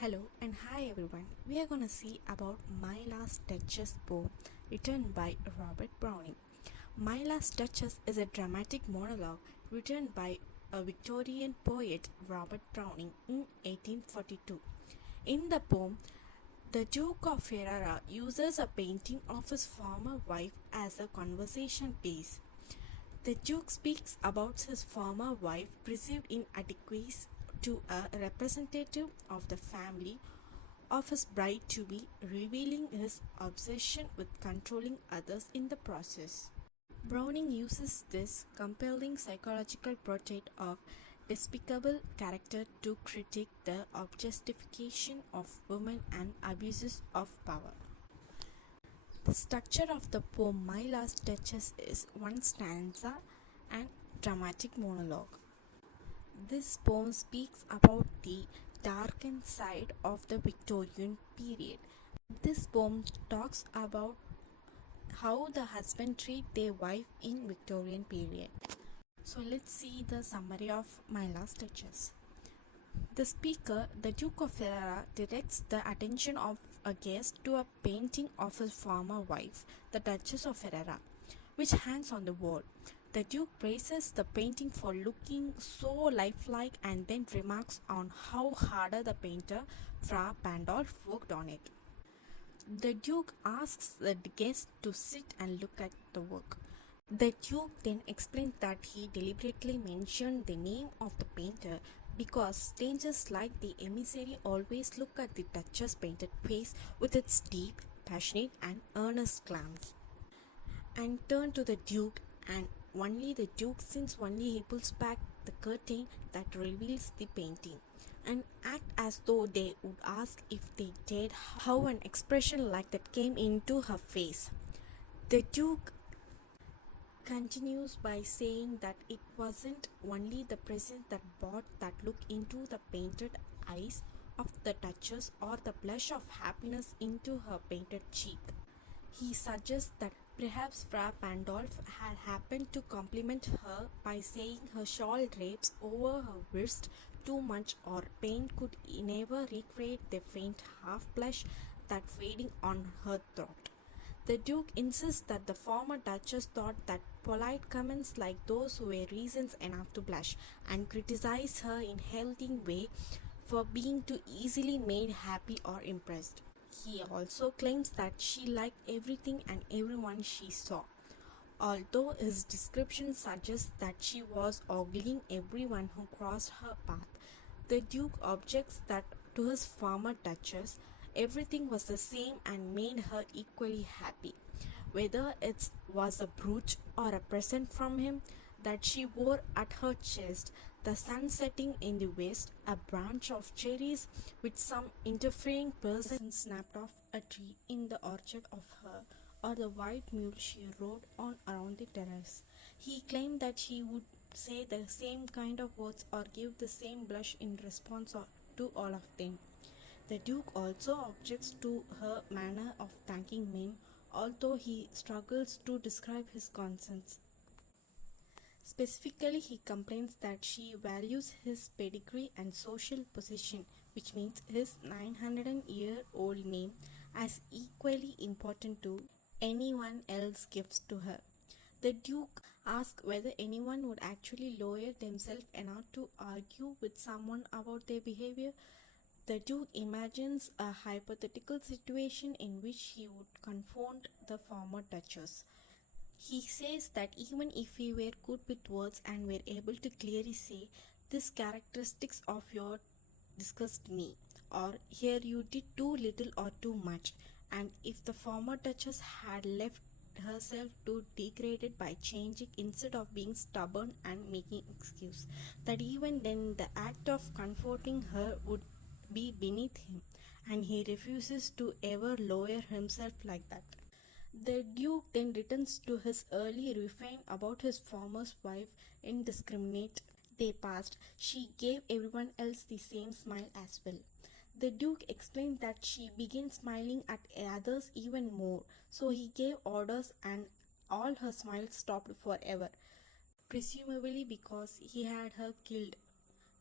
Hello and hi everyone. We are gonna see about My Last Duchess poem written by Robert Browning. My Last Duchess is a dramatic monologue written by a Victorian poet Robert Browning in 1842. In the poem, the Duke of Ferrara uses a painting of his former wife as a conversation piece. The Duke speaks about his former wife perceived inadequate to a representative of the family of his bride to be, revealing his obsession with controlling others in the process. Browning uses this compelling psychological portrait of despicable character to critique the objectification of women and abuses of power. The structure of the poem My Last Duchess is one stanza and dramatic monologue. This poem speaks about the darkened side of the Victorian period. This poem talks about how the husband treat their wife in Victorian period. So let's see the summary of My Last Duchess. The speaker, the Duke of Ferrara, directs the attention of a guest to a painting of his former wife, the Duchess of Ferrara, which hangs on the wall. The Duke praises the painting for looking so lifelike and then remarks on how harder the painter Fra Pandolf worked on it. The Duke asks the guest to sit and look at the work. The Duke then explains that he deliberately mentioned the name of the painter because strangers like the emissary always look at the Duchess' painted face with its deep, passionate and earnest glance, and turn to the Duke, and only the Duke, since only he pulls back the curtain that reveals the painting, and act as though they would ask if they dared how an expression like that came into her face. The Duke continues by saying that it wasn't only the presence that brought that look into the painted eyes of the Duchess or the blush of happiness into her painted cheek. He suggests that perhaps Fra Pandolf had happened to compliment her by saying her shawl drapes over her wrist too much, or pain could never recreate the faint half blush that fading on her throat. The Duke insists that the former Duchess thought that polite comments like those were reasons enough to blush, and criticized her in a halting way for being too easily made happy or impressed. He also claims that she liked everything and everyone she saw, although his description suggests that she was ogling everyone who crossed her path. The Duke objects that to his former Duchess, everything was the same and made her equally happy, whether it was a brooch or a present from him that she wore at her chest, the sun setting in the west, a branch of cherries which some interfering person snapped off a tree in the orchard of her, or the white mule she rode on around the terrace. He claimed that she would say the same kind of words or give the same blush in response to all of them. The Duke also objects to her manner of thanking men, although he struggles to describe his conscience. Specifically, he complains that she values his pedigree and social position, which means his 900-year-old name, as equally important to anyone else gives to her. The Duke asks whether anyone would actually lower themselves enough to argue with someone about their behavior. The Duke imagines a hypothetical situation in which he would confront the former Duchess. He says that even if he were good with words and were able to clearly say, "These characteristics of yours disgust me," or "Here you did too little or too much," and if the former Duchess had left herself to degraded by changing instead of being stubborn and making excuse, that even then the act of comforting her would be beneath him, and he refuses to ever lower himself like that. The Duke then returns to his early refrain about his former wife indiscriminate. They passed. She gave everyone else the same smile as well. The Duke explained that she began smiling at others even more, so he gave orders and all her smiles stopped forever, presumably because he had her killed.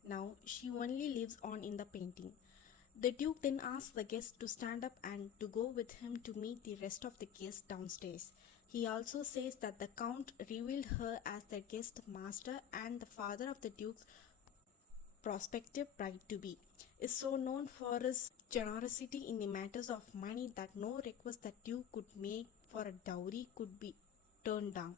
Now she only lives on in the painting. The Duke then asks the guest to stand up and to go with him to meet the rest of the guests downstairs. He also says that the Count revealed her as the guest master and the father of the Duke's prospective bride to be, is so known for his generosity in the matters of money that no request that Duke could make for a dowry could be turned down.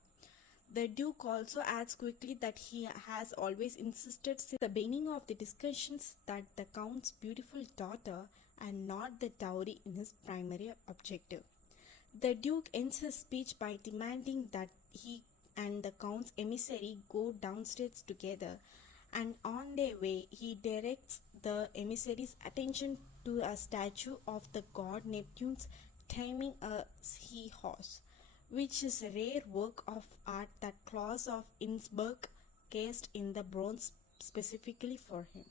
The Duke also adds quickly that he has always insisted since the beginning of the discussions that the Count's beautiful daughter and not the dowry in his primary objective. The Duke ends his speech by demanding that he and the Count's emissary go downstairs together, and on their way, he directs the emissary's attention to a statue of the god Neptune's taming a seahorse, which is a rare work of art that Claus of Innsbruck cast in the bronze specifically for him.